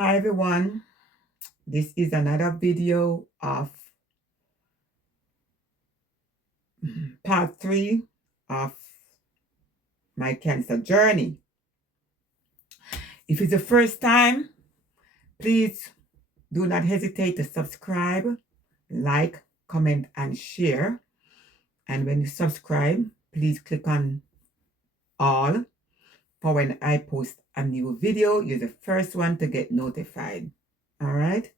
Hi everyone, this is another video of part 3 of my cancer journey. If it's the first time, please do not hesitate to subscribe, like, comment, and share. And when you subscribe, please click on all for when I post a new video. You're the first one to get notified. All right.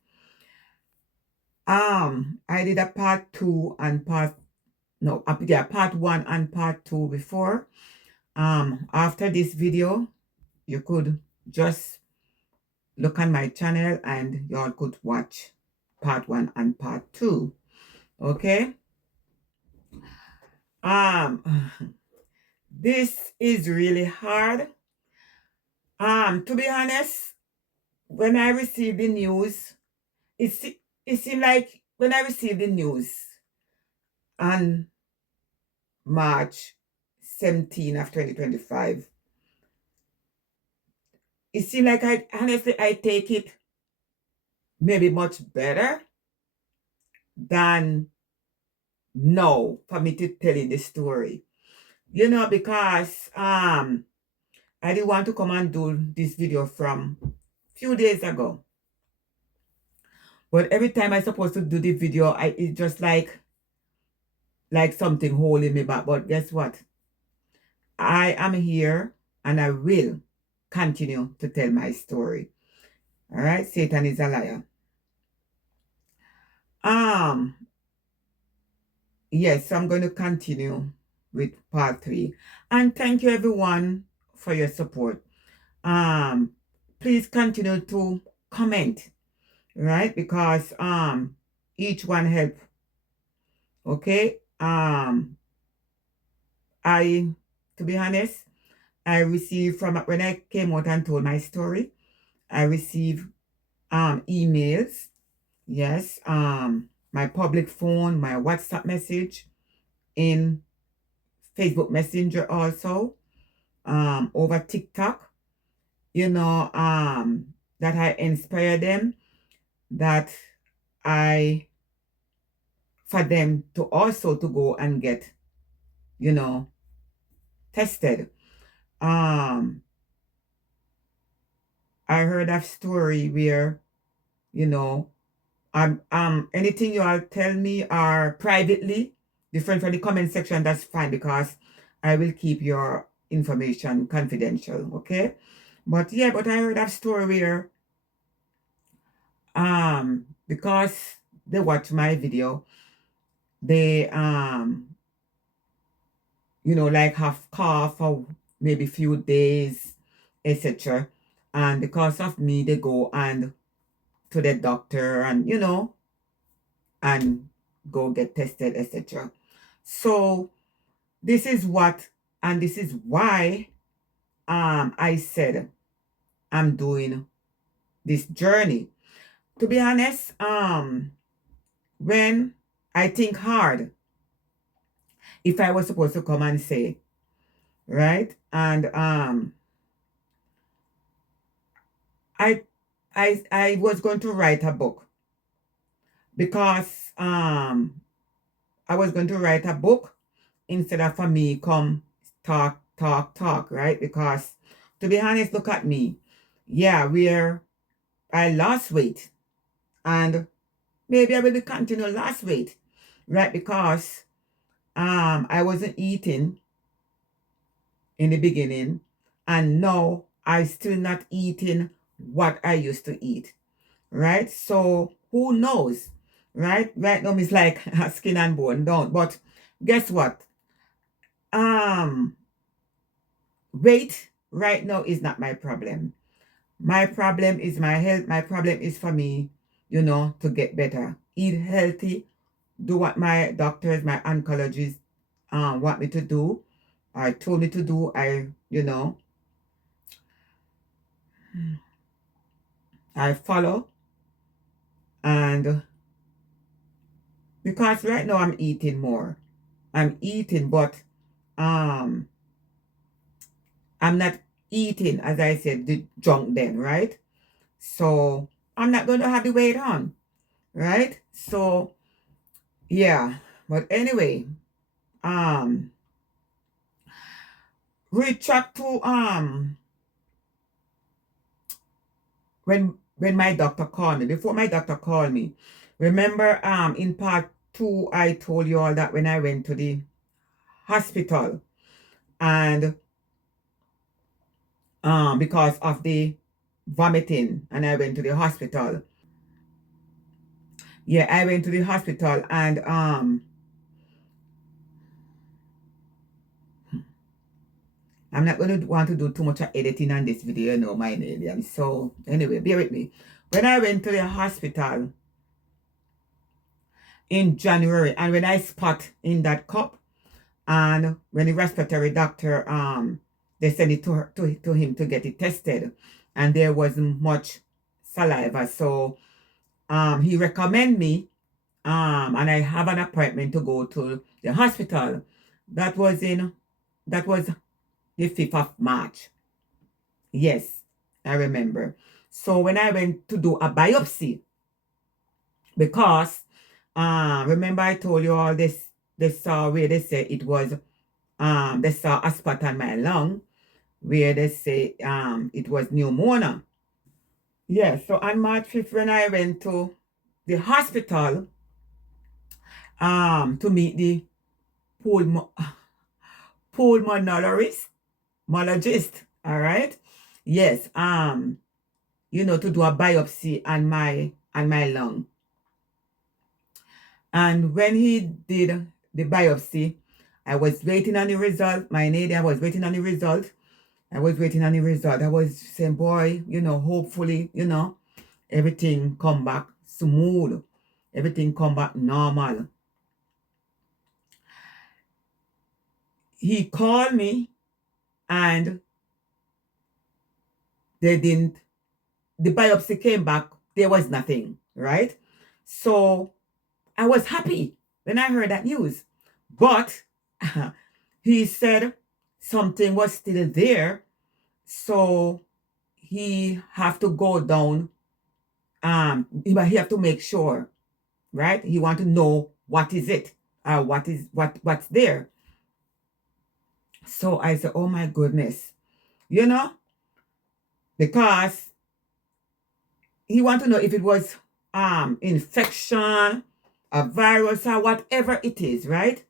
I did a part 2 and part part 1 and part 2 before. After this video, you could just look on my channel and y'all could watch part 1 and part 2. Okay. Um, this is really hard. To be honest, when I received the news, it seemed like when I received the news on March 17 of 2025, it seemed like I take it maybe much better than now for me to tell you the story. Because I didn't want to come and do this video from few days ago. But every time I supposed to do the video, it's just like something holding me back. But guess what? I am here and I will continue to tell my story. All right, Satan is a liar. Um, yes, so I'm going to continue with part 3. And thank you everyone for your support. Please continue to comment, right? Because each one help. Okay. To be honest, I received from when I came out and told my story, I received emails. Yes. My public phone, my WhatsApp message, in Facebook Messenger also, over TikTok, that I inspire them, that for them to also to go and get, tested. I heard a story where, anything you all tell me are privately, different from the comment section, that's fine because I will keep your information confidential, okay? But I heard that story where, because they watch my video, they, like have cough for maybe few days, etc. And because of me, they go and to the doctor and, and go get tested, etc. So this is why I said I'm doing this journey. To be honest, when I think hard, if I was supposed to come and say, right? And I I was going to write a book because I was going to write a book instead of for me come talk, right? Because to be honest, look at me. Yeah, I lost weight and maybe I will be continue last weight, right? Because I wasn't eating in the beginning and now I still not eating what I used to eat, right? So who knows, right? Right now it's like skin and bone down. But guess what? Weight right now is not my problem. My problem is my health. My problem is for me, to get better. Eat healthy, do what my doctors, my oncologists want me to do, or told me to do. I follow. And because right now I'm eating more. I'm eating, but um I'm not eating, as I said, the junk then, right? So I'm not going to have the weight on, right? So yeah, but anyway, um, retract to when my doctor called me. Before my doctor called me, remember in part 2 I told you all that when I went to the hospital and because of the vomiting, and I went to the hospital. Yeah, I went to the hospital and I'm not going to want to do too much editing on this video, no, my alien. So anyway, bear with me. When I went to the hospital in January, and when I spat in that cup, and when the respiratory doctor they sent it to him to get it tested, and there wasn't much saliva, so he recommended me and I have an appointment to go to the hospital. That was the 5th of March. Yes, I remember. So when I went to do a biopsy, because remember I told you all this, they saw where they say it was they saw a spot on my lung where they say it was pneumonia. Yes, so on March 5th when I went to the hospital to meet the pulmo pulmonologist, all right? Yes, to do a biopsy on my lung. And when he did the biopsy, I was waiting on the result. My lady, I was waiting on the result. I was waiting on the result. I was saying, boy, hopefully, everything come back smooth. Everything come back normal. He called me and the biopsy came back. There was nothing, right? So I was happy when I heard that news. But he said something was still there. So he have to go down. He have to make sure, right? He want to know what is it, what's there. So I said, oh my goodness, because he want to know if it was infection, a virus, or whatever it is, right?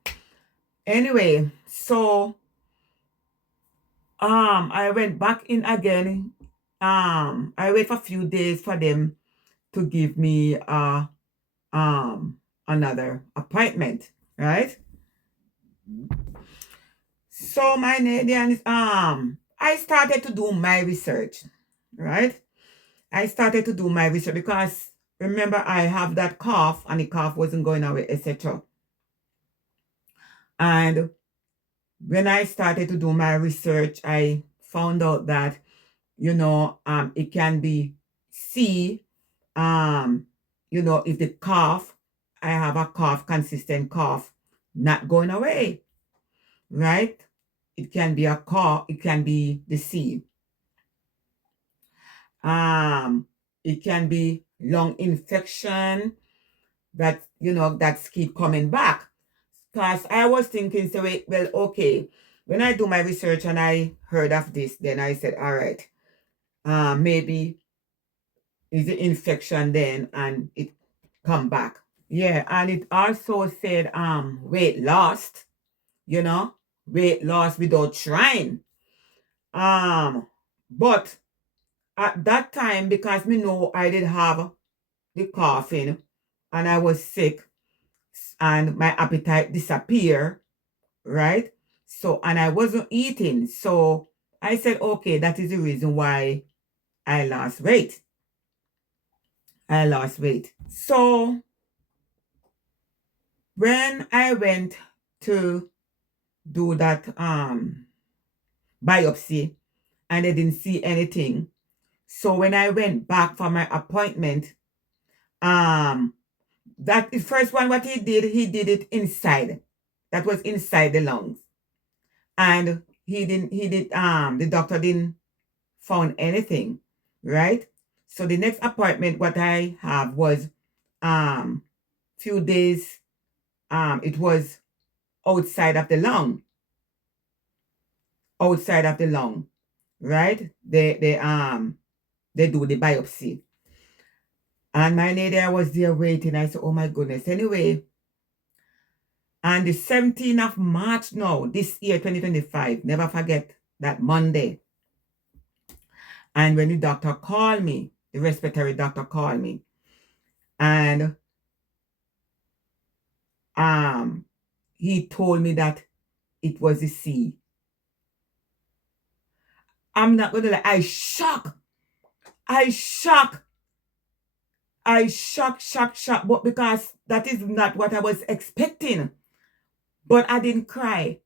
Anyway, so I went back in again. I wait for a few days for them to give me another appointment, right? So my Canadian is I started to do my research, right? I started to do my research because remember I have that cough and the cough wasn't going away, etc. And when I started to do my research, I found out that it can be see if the cough, I have a cough, consistent cough, not going away, right? It can be a cough, it can be the C. It can be lung infection that's keep coming back. Because I was thinking, so wait, well, okay, when I do my research and I heard of this, then I said, all right, maybe is the infection then and it come back. Yeah, and it also said weight lost, weight loss without trying. But at that time, because me know I did have the coughing and I was sick and my appetite disappeared, right? So, and I wasn't eating. So I said, okay, that is the reason why I lost weight. I lost weight. So when I went to do that biopsy and they didn't see anything. So when I went back for my appointment, that the first one, what he did it inside. That was inside the lungs. And the doctor didn't found anything, right? So the next appointment what I have was few days, it was outside of the lung. Outside of the lung, right? They do the biopsy. And my lady, I was there waiting. I said, oh my goodness. Anyway, on the 17th of March now, this year, 2025, never forget that Monday. And when the doctor called me, the respiratory doctor called me, and he told me that it was a C. I'm not gonna lie, I shock, but because that is not what I was expecting. But I didn't cry,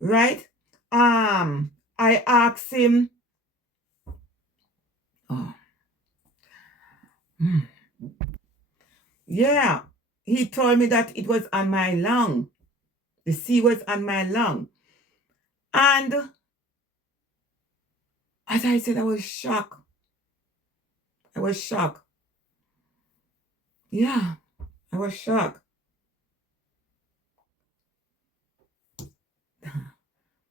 right? I asked him, oh, yeah, he told me that it was on my lung. The C was on my lung. And as I said, I was shocked. I was shocked. Yeah, I was shocked.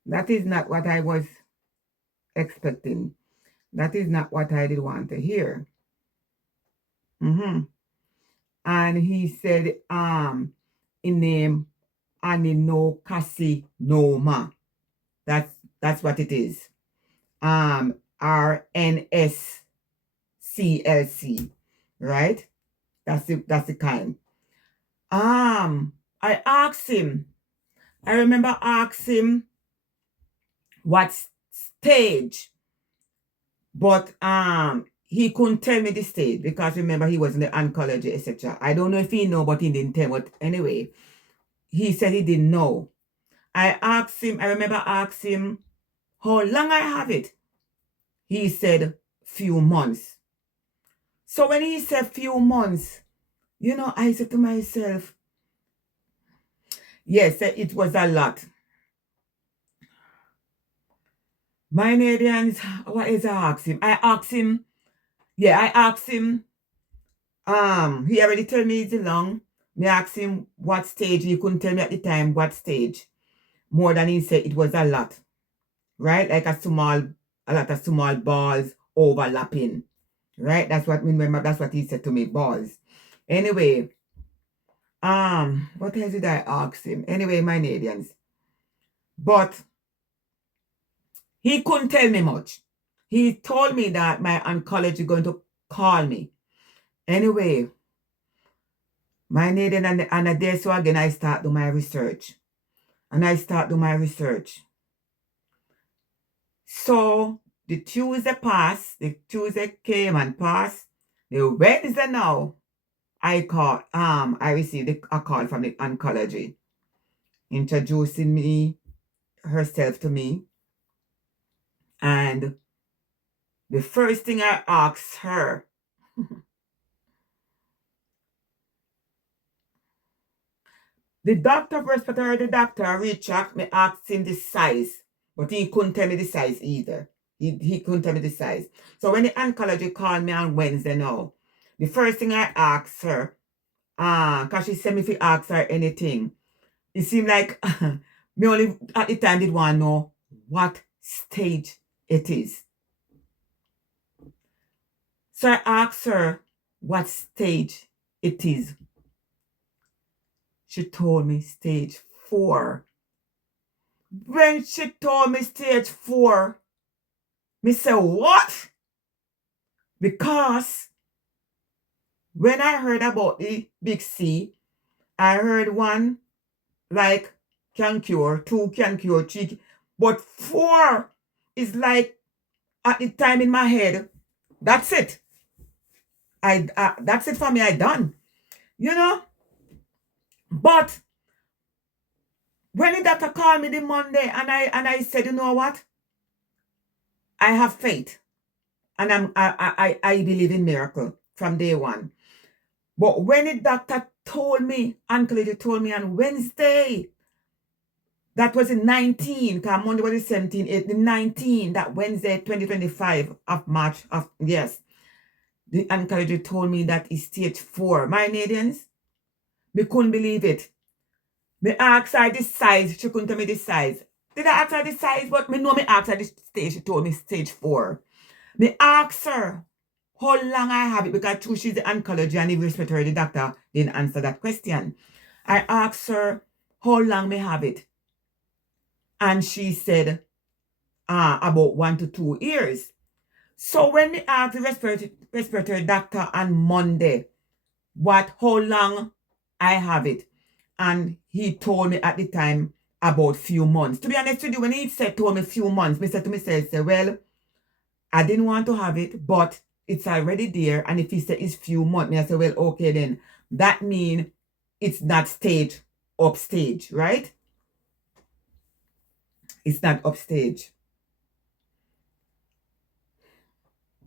That is not what I was expecting. That is not what I did want to hear. And he said, in name adenocarcinoma. That's what it is. RNSCLC, right? That's the kind. I asked him. I remember asking him what stage, but he couldn't tell me the stage because remember he was in the oncology, etc. I don't know if he know, but he didn't tell. But anyway, he said he didn't know. I asked him. I remember asking him how long I have it. He said few months. So when he said few months, I said to myself, yes, it was a lot. My Canadians, what is I asked him? I asked him, he already told me it's long. Me asked him what stage. He couldn't tell me at the time what stage. More than he said, it was a lot. Right? Like a lot of small balls overlapping. Right? That's what he said to me, balls. Anyway, what else did I ask him? Anyway, my Canadians. But he couldn't tell me much. He told me that my oncologist is going to call me. Anyway, my Canadian and a day so again I start do my research. So the Tuesday passed, the Tuesday came and passed. The Wednesday now, I received a call from the oncology introducing herself to me. And the first thing I asked her, the respiratory doctor reached out, me asked him the size, but he couldn't tell me the size either. He couldn't tell me the size. So when the oncology called me on Wednesday now, the first thing I asked her, because she said me if he asked her anything, it seemed like me only at the time did want to know what stage it is. So I asked her what stage it is. She told me stage 4. When she told me stage 4, me say, what? Because when I heard about the big C, I heard 1 like can cure, 2 can cure, 3, but 4 is like at the time in my head, that's it. That's it for me, I done. But when the doctor called me the Monday and I said, you know what? I have faith. And I believe in miracle from day one. But when the doctor told me, oncologist told me on Wednesday, that was in 19, because Monday was the 17, the 19, that Wednesday, 2025 of March, yes. the oncologist told me that it's stage 4. My Canadians, me couldn't believe it. Me asked her the size. She couldn't tell me the size. Did I ask her the size? But me know me asked her the stage. She told me stage 4. Me asked her how long I have it because true she's the oncology and the respiratory doctor didn't answer that question. I asked her how long me have it. And she said about 1 to 2 years. So when me asked the respiratory doctor on Monday how long I have it, and he told me at the time about few months. To be honest with you, when he told me few months, me said to myself, well, I didn't want to have it, but it's already there. And if he said it's few months, me I said, well, okay then. That means it's not upstage, right? It's not upstage.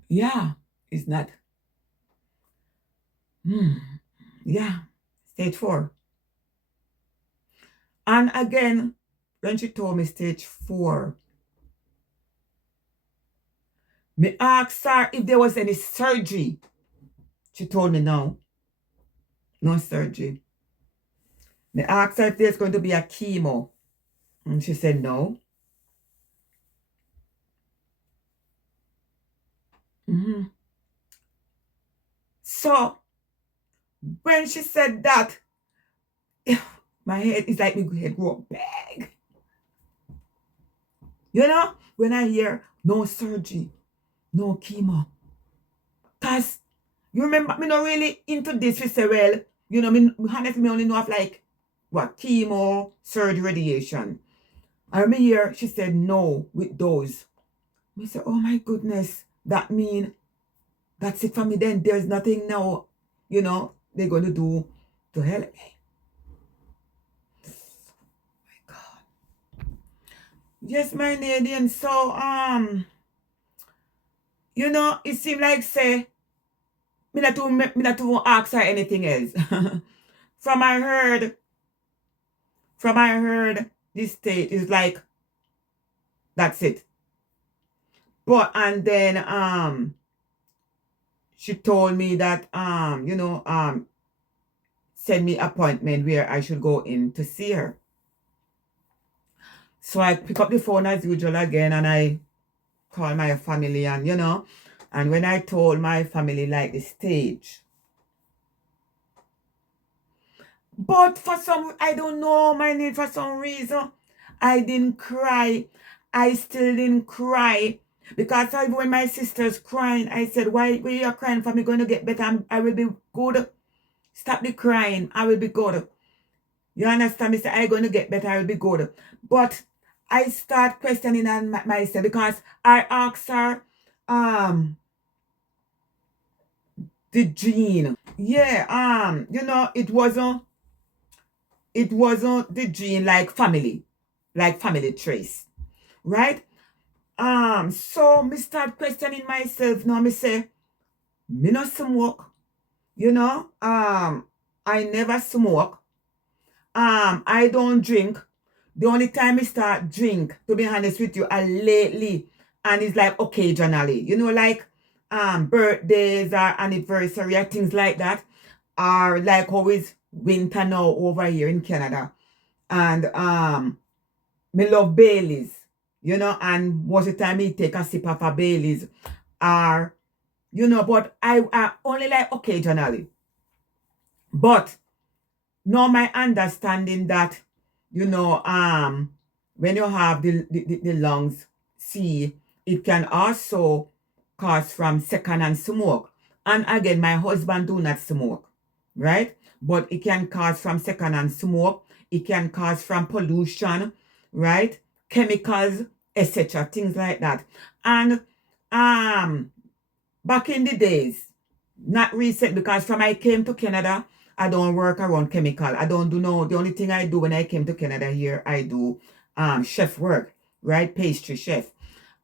Yeah, it's not. Yeah, stage 4. And again, when she told me stage 4, me asked her if there was any surgery. She told me no. No surgery. Me asked her if there's going to be a chemo. And she said no. So, when she said that, my head is like my head grew up big. You know, when I hear no surgery, no chemo. Because, you remember, me not really into this. We say, well, you know, honestly, me only know of like, chemo, surgery, radiation. I remember here, she said no with those. I said, oh my goodness, that mean that's it for me then. There's nothing now, you know, they're going to do to help me. My God. Yes, my Canadian. So, you know, it seemed like say, me not to ask her anything else. From I heard this state is like, that's it. But, and then, she told me that, you know, send me appointment where I should go in to see her. So I pick up the phone as usual again and I call my family and, you know, and when I told my family like the stage, but for some, I don't know, for some reason, I didn't cry. I still didn't cry. Because when my sister's crying, I said, why are you crying for me going to get better? I will be good. Stop the crying. I will be good. You understand me? Say, I'm going to get better. I will be good. But I start questioning myself because I asked her, the gene. Yeah, you know, it wasn't the gene like family trace, right? So me start questioning myself now. Me say, me no smoke, you know, I never smoke, I don't drink. The only time I start drink, to be honest with you, lately, and it's like occasionally, you know, like birthdays or anniversary or things like that, are like always winter now over here in Canada. And me love Baileys, you know, and most of the time me take a sip of a Baileys, or you know, but I only like occasionally. But now my understanding that, you know, when you have the lungs, see, it can also cause from secondhand smoke. And again, my husband do not smoke, right? But it can cause from secondhand smoke. It can cause from pollution, right? Chemicals, etc. Things like that. And back in the days, not recent, because from I came to Canada, I don't work around chemical. I don't do no. The only thing I do when I came to Canada here, I do chef work, right? Pastry chef.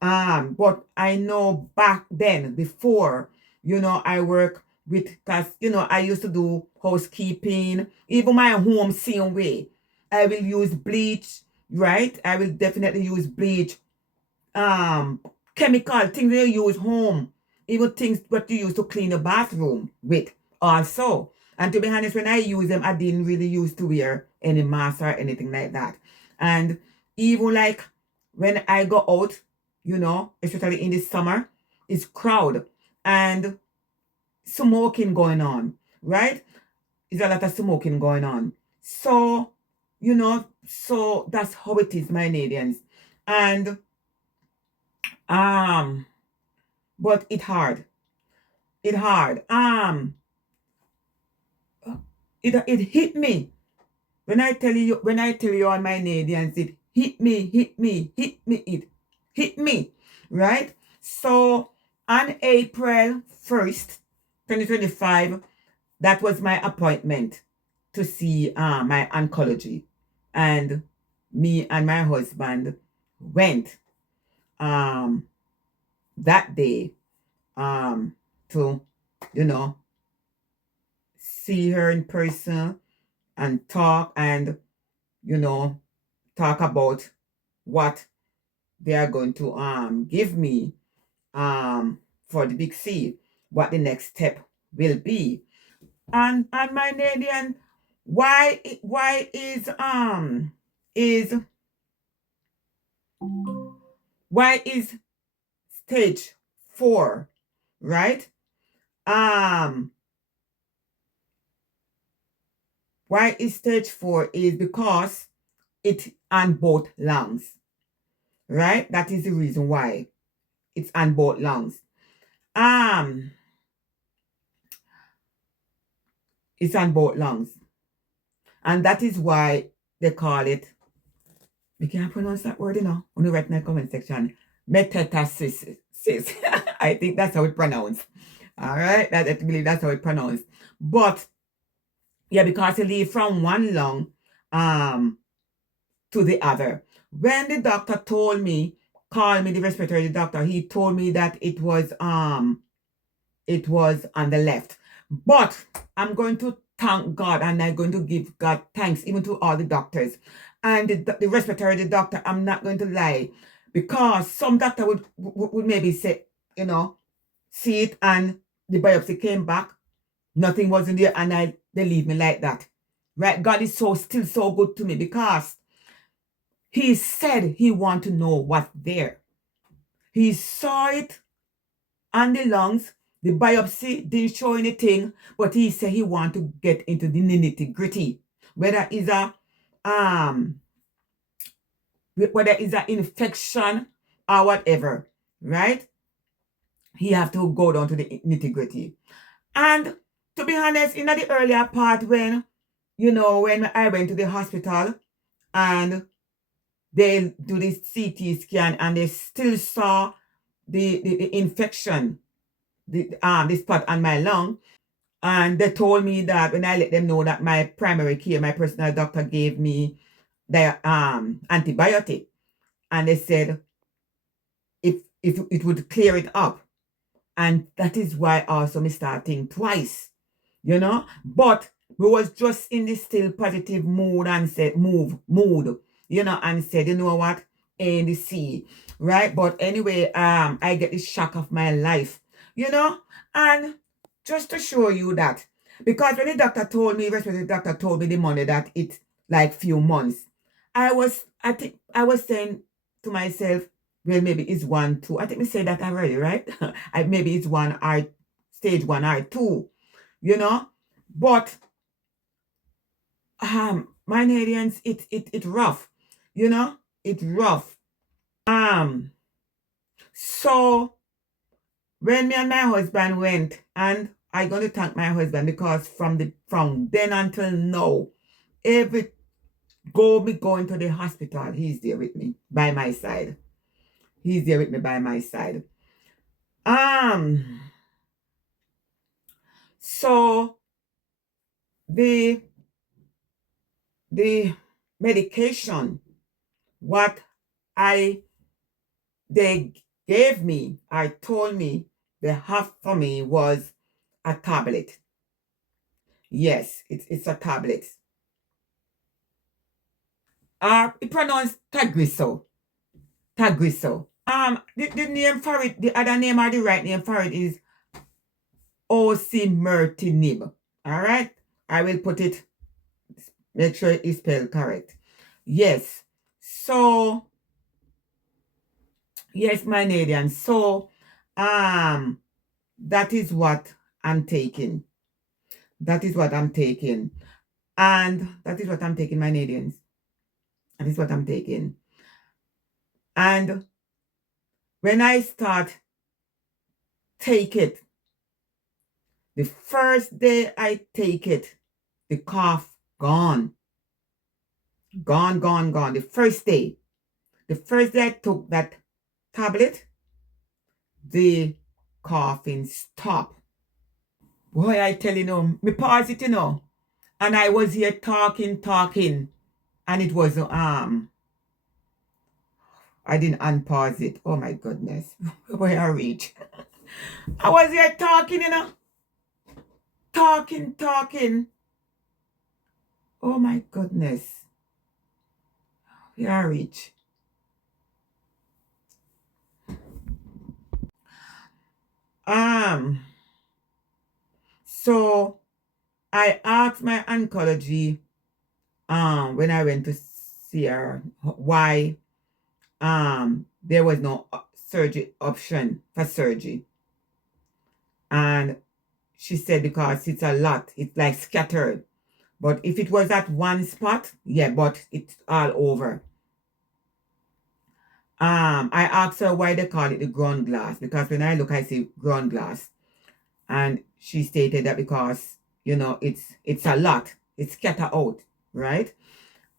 But I know back then, before, you know, I work with, because, you know, I used to do housekeeping, even my home same way. I will use bleach, right? I will definitely use bleach. Chemical things they use home, even things what you use to clean the bathroom with also. And to be honest, when I use them, I didn't really used to wear any mask or anything like that. And even like when I go out, especially in the summer, it's crowd and smoking going on, right? There's a lot of smoking going on. So, so that's how it is, my Canadians. And but it hard. It hard. It hit me. When I tell you on my Canadians, it hit me, right? So on April 1st, 2025, that was my appointment to see my oncology. And me and my husband went that day to, you know, see her in person and talk and, talk about what they are going to give me for the big C, what the next step will be. And my Canadian, why is stage 4, right? Why is stage 4 is because it's on both lungs, right? That is the reason why it's on both lungs. It's on both lungs. And that is why they call it, we can't pronounce that word, only write in the comment section. Metastasis. I think that's how it pronounced. All right, I believe that's how it pronounced. But yeah, because it leave from one lung to the other. When the doctor called me, the respiratory doctor, he told me that it was on the left. But I'm going to thank God, and I'm going to give God thanks even to all the doctors. And the respiratory doctor, I'm not going to lie, because some doctor would maybe say, see it and the biopsy came back, nothing was in there, and they leave me like that. Right? God is still so good to me, because he said he want to know what's there. He saw it on the lungs. The biopsy didn't show anything, but he said he want to get into the nitty-gritty. Whether it's an infection or whatever, right? He have to go down to the nitty-gritty. And to be honest, in the earlier part when I went to the hospital and they do this CT scan and they still saw the infection, the spot on my lung. And they told me that when I let them know that my primary care, my personal doctor gave me the antibiotic. And they said if it would clear it up. And that is why also me starting twice, But we was just in this still positive mood and said mood, and said, you know what, A and the C, right? But anyway, I get the shock of my life, and just to show you that, because when the doctor told me, respiratory doctor told me the Monday that it's like few months, I think I was saying to myself, well, maybe it's 1, 2. I think we said that already, right? Maybe it's stage 1 or 2, But my Canadians, it rough, It's rough. So when me and my husband went, and I gonna thank my husband, because from then until now, every going to the hospital, he's there with me by my side. He's there with me by my side. So the medication what they gave me, I told me they have for me was a tablet. Yes, it's a tablet. It pronounced Tagrisso. The name for it, the other name or the right name for it is osimertinib. All right, I will put it. Make sure it's spelled correct. Yes. So yes, my Canadian. So that is what I'm taking. That is what I'm taking. And that is what I'm taking, my Canadians. That is what I'm taking. And when I start take it, the first day I take it, the cough gone. Gone, gone, gone. The first day. The first day I took that tablet, the coughing stopped. Boy, I tell me pause it, and I was here talking, and it was I didn't unpause it. Oh my goodness, where I reach. I was here talking, talking. Oh my goodness, where I reach. So I asked my oncology when I went to see her why there was no surgery option for surgery. And she said because it's a lot, it's like scattered. But if it was at one spot, yeah, but it's all over. I asked her why they call it the ground glass, because when I look, I see ground glass. And she stated that because, it's a lot. It's scattered out, right?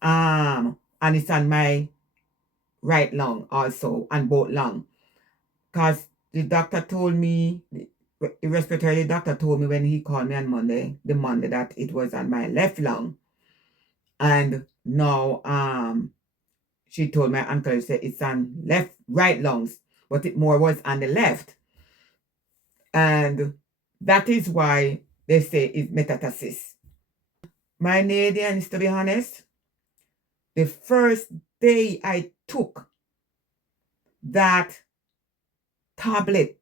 And it's on my right lung also, and both lung. Because the doctor told me, the respiratory doctor told me when he called me on Monday, that it was on my left lung. And now she told my uncle said it's on right lungs, but it more was on the left. And that is why they say it's metastasis. My Canadians, to be honest, the first day I took that tablet,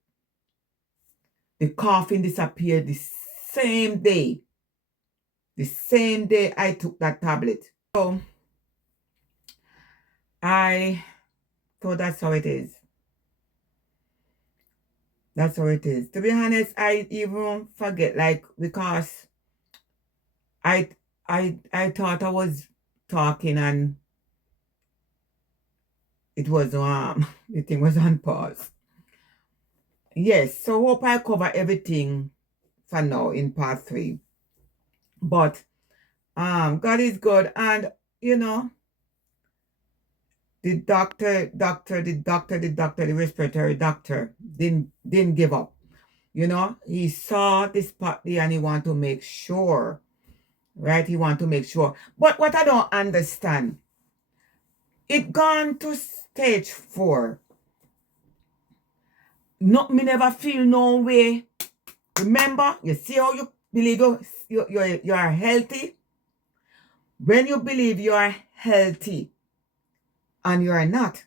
the coughing disappeared the same day. The same day I took that tablet. So that's how it is. That's how it is. To be honest, I even forget, like, because I thought I was talking and it was the thing was on pause. Yes, so hope I cover everything for now in part 3. But God is good, and the respiratory doctor didn't give up. He saw this part there and he want to make sure, right? He want to make sure. But what I don't understand, it gone to stage 4. No, me never feel no way. Remember, you see how you believe you are healthy? When you believe you are healthy and you are not,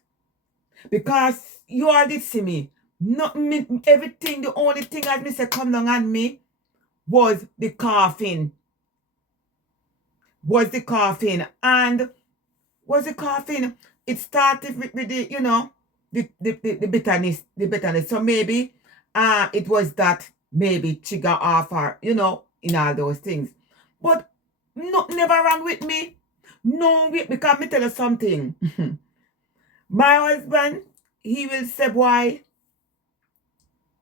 because you all did see me. Not me, everything, the only thing as me say come down on me was the coughing. And was the coughing. It started with the, the bitterness. So maybe it was that maybe trigger off or, in all those things. But never wrong with me. No, because me tell you something. My husband, he will say, why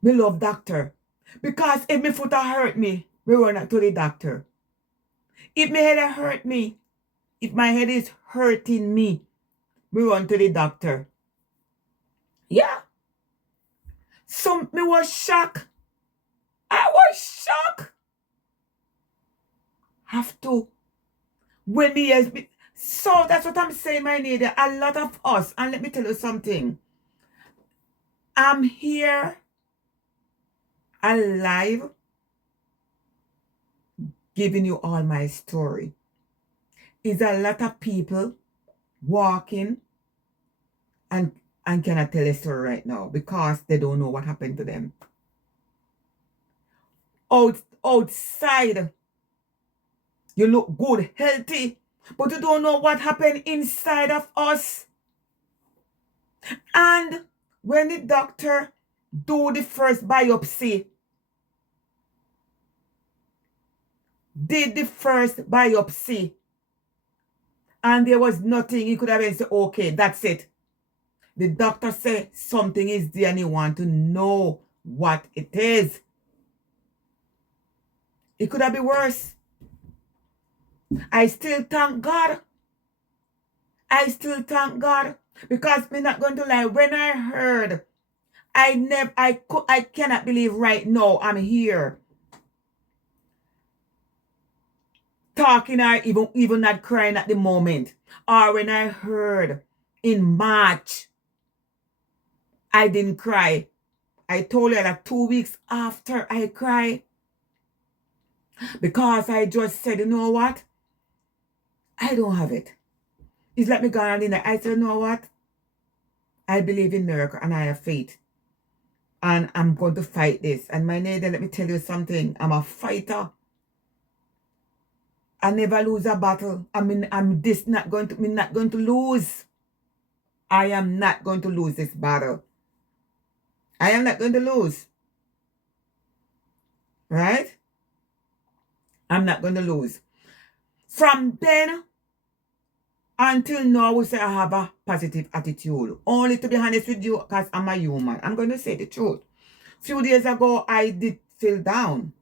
me love doctor. Because if my foot hurt me run to the doctor. If my head hurt me, if my head is hurting me run to the doctor. Yeah. So me was shocked. I was shocked. Have to. When me yes. So that's what I'm saying, my lady. A lot of us, and let me tell you something. I'm here alive giving you all my story. Is a lot of people walking and and cannot tell a story right now because they don't know what happened to them. Outside, you look good, healthy, but you don't know what happened inside of us. And when the doctor do the first biopsy, and there was nothing, he could have said, okay, that's it. The doctor said something is there and he want to know what it is. It could have been worse. I still thank God. Because I'm not going to lie. When I heard, I cannot believe right now I'm here talking or even not crying at the moment. Or when I heard in March, I didn't cry. I told you that 2 weeks after I cried. Because I just said, you know what? I don't have it. It's like me going in there. I said, you know what? I believe in miracle and I have faith. And I'm going to fight this. And my neighbor, let me tell you something. I'm a fighter. I never lose a battle. I'm not going to lose. I am not going to lose this battle. I am not going to lose. Right? I'm not going to lose. From then until now, we say I have a positive attitude. Only to be honest with you, because I'm a human. I'm going to say the truth. A few days ago, I did feel down.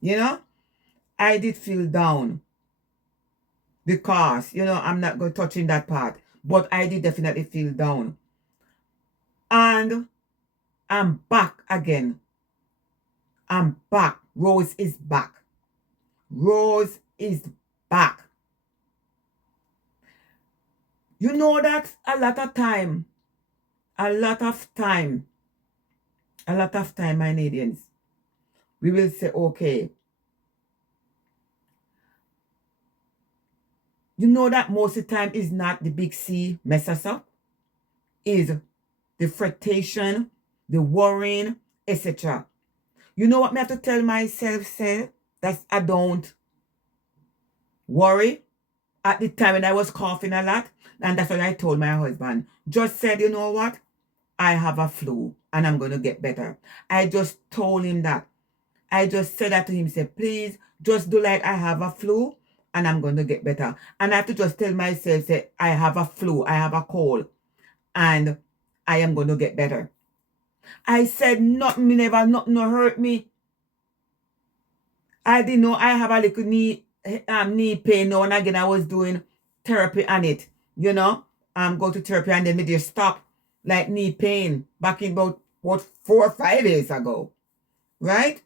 You know? I did feel down. Because, I'm not going to touch in that part. But I did definitely feel down. And I'm back again. I'm back. Rose is back. Rose is back. You know that a lot of time, my Canadians, we will say, okay. You know that most of the time is not the big C mess us up. Is the frustration, the worrying, etc. You know what I have to tell myself, say? That I don't worry. At the time when I was coughing a lot, and that's what I told my husband. Just said, you know what? I have a flu and I'm going to get better. I just told him that. I just said that to him, say, please, just do like I have a flu and I'm going to get better. And I have to just tell myself, say, I have a flu, I have a cold, and I am going to get better. I said, nothing hurt me. I didn't know I have a little knee pain now, and again I was doing therapy on it. Go to therapy and then me just stop like knee pain back in about 4 or 5 days ago. Right?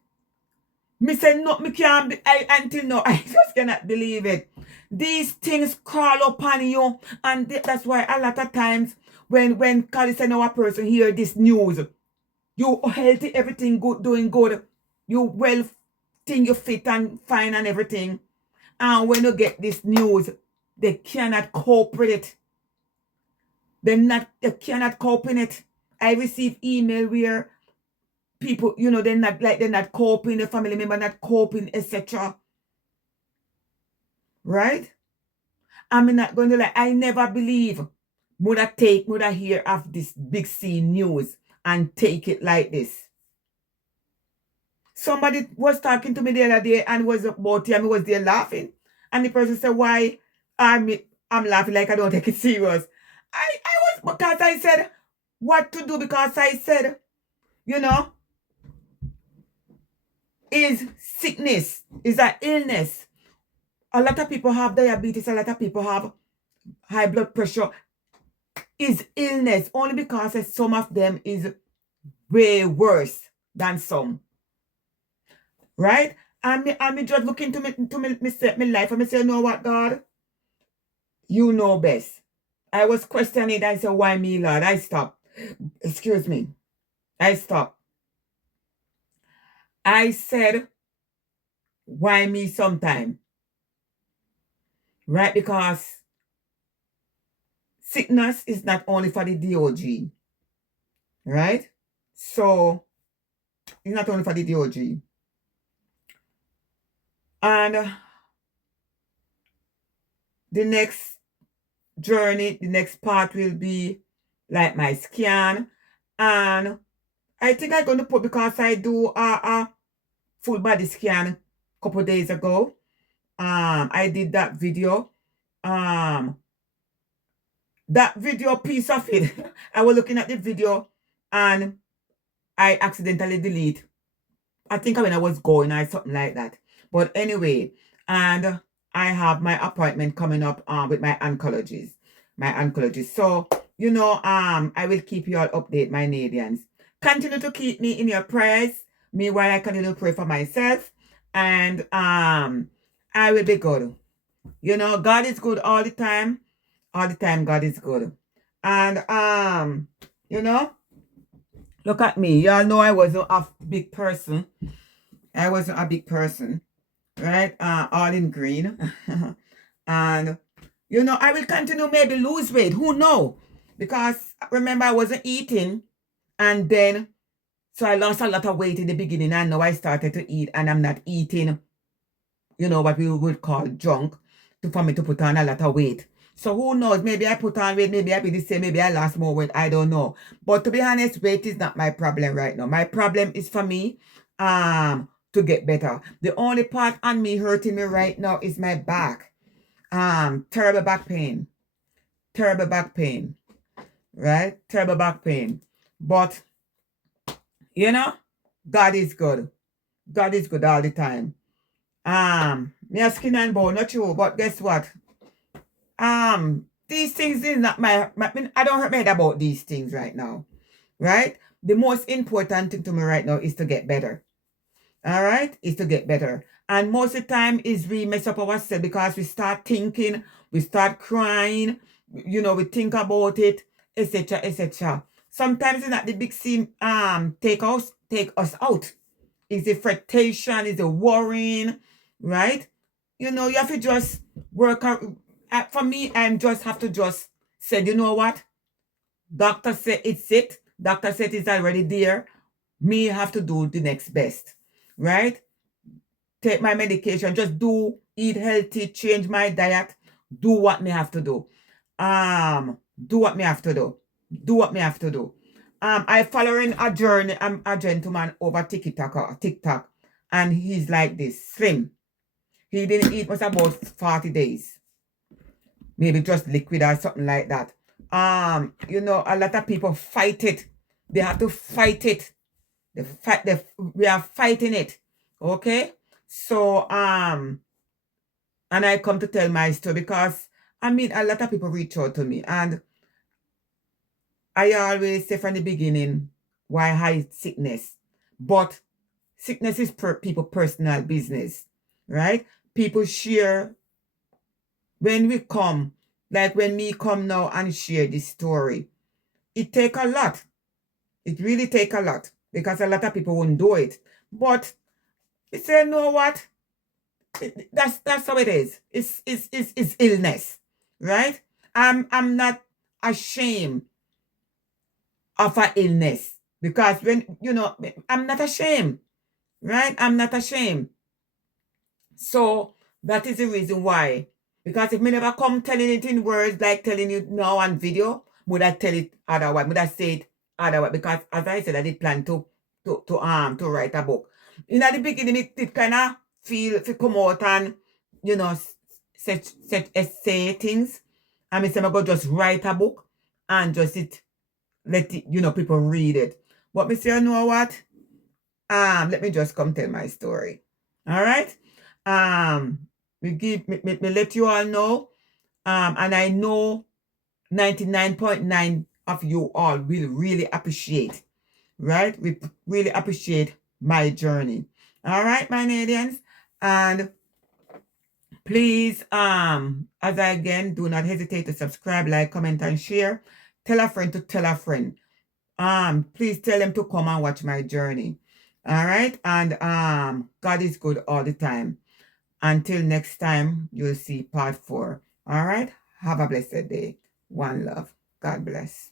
Me said no, me can't be, until now, I just cannot believe it. These things crawl upon you, and that's why a lot of times when Carly said our person hear this news, you healthy, everything good, doing good, you well think you fit and fine and everything. And when you get this news, they cannot cope with it. They cannot cope in it. I receive email where people, they're not coping, the family member not coping, etc. Right? I'm not going to lie. I never believe mother hear of this big C news and take it like this. Somebody was talking to me the other day and was about him, was there laughing. And the person said, why I'm laughing like I don't take it serious. I was, because I said what to do, because I said, is sickness, is an illness. A lot of people have diabetes, a lot of people have high blood pressure. Is illness, only because some of them is way worse than some. Right? And me just look into me life and me say, you know what, God? You know best. I was questioning it. I said, why me, Lord? I stopped. Excuse me. I stopped. I said, why me sometime? Right? Because sickness is not only for the DOG, right? So it's not only for the DOG. And the next journey, the next part will be like my scan. And I think I'm going to put, because I do a full body scan a couple days ago. I did that video. That video piece of it, I was looking at the video and I accidentally delete. I think when I was going or something like that. But anyway, and I have my appointment coming up with my oncologist. So, I will keep you all updated, my Canadians. Continue to keep me in your prayers. Meanwhile, I continue to pray for myself. And I will be good. God is good all the time. All the time, God is good. And look at me. Y'all know I wasn't a big person. I wasn't a big person, right? All in green. And, I will continue maybe lose weight. Who know? Because remember, I wasn't eating. And then, so I lost a lot of weight in the beginning. And now I started to eat and I'm not eating, what we would call junk for me to put on a lot of weight. So who knows? Maybe I put on weight, maybe I be the same, maybe I lost more weight. I don't know. But to be honest, weight is not my problem right now. My problem is for me to get better. The only part on me hurting me right now is my back. Terrible back pain. Terrible back pain. Right? Terrible back pain. But God is good. God is good all the time. Me skin and bone, not true, but guess what? These things is not I don't hurt my head about these things right now, right? The most important thing to me right now is to get better. All right, is to get better. And most of the time is we mess up ourselves because we start thinking, we start crying, we think about it, etc., etc. Sometimes it's not the big scene take us out. It's the frustration, it's the worrying, right? You have to just work out. For me, I just have to just say, you know what? Doctor said it's it. Doctor said it's already there. Me have to do the next best, right? Take my medication, just eat healthy, change my diet, do what me have to do. Do what me have to do. Do what me have to do. I following a journey, a gentleman over TikTok, and he's like this, slim. He didn't eat much about 40 days. Maybe just liquid or something like that. A lot of people fight it. They have to fight it. We are fighting it. Okay? So, and I come to tell my story because, a lot of people reach out to me. And I always say from the beginning, why hide sickness? But sickness is people personal business, right? People share when we come, like when me come now and share this story. It take a lot. It really take a lot because a lot of people won't do it. But we say, you know what? That's how it is. It's illness, right? I'm not ashamed of an illness because I'm not ashamed, right? I'm not ashamed. So that is the reason why. Because if me never come telling it in words like telling you now on video, would I tell it otherwise? Would I say it otherwise? Because as I said, I did plan to write a book. In the beginning, it kind of feel to come out and say things. And I say I'm going to just write a book and just let it, people read it. But me say, you know what? Let me just come tell my story. All right? Me let you all know. And I know 99.9 of you all will really appreciate, right? We really appreciate my journey. All right, my Canadians. And please, as I again, do not hesitate to subscribe, like, comment, and share. Tell a friend to tell a friend. Please tell them to come and watch my journey. All right. And God is good all the time. Until next time, you'll see part 4. All right. Have a blessed day. One love. God bless.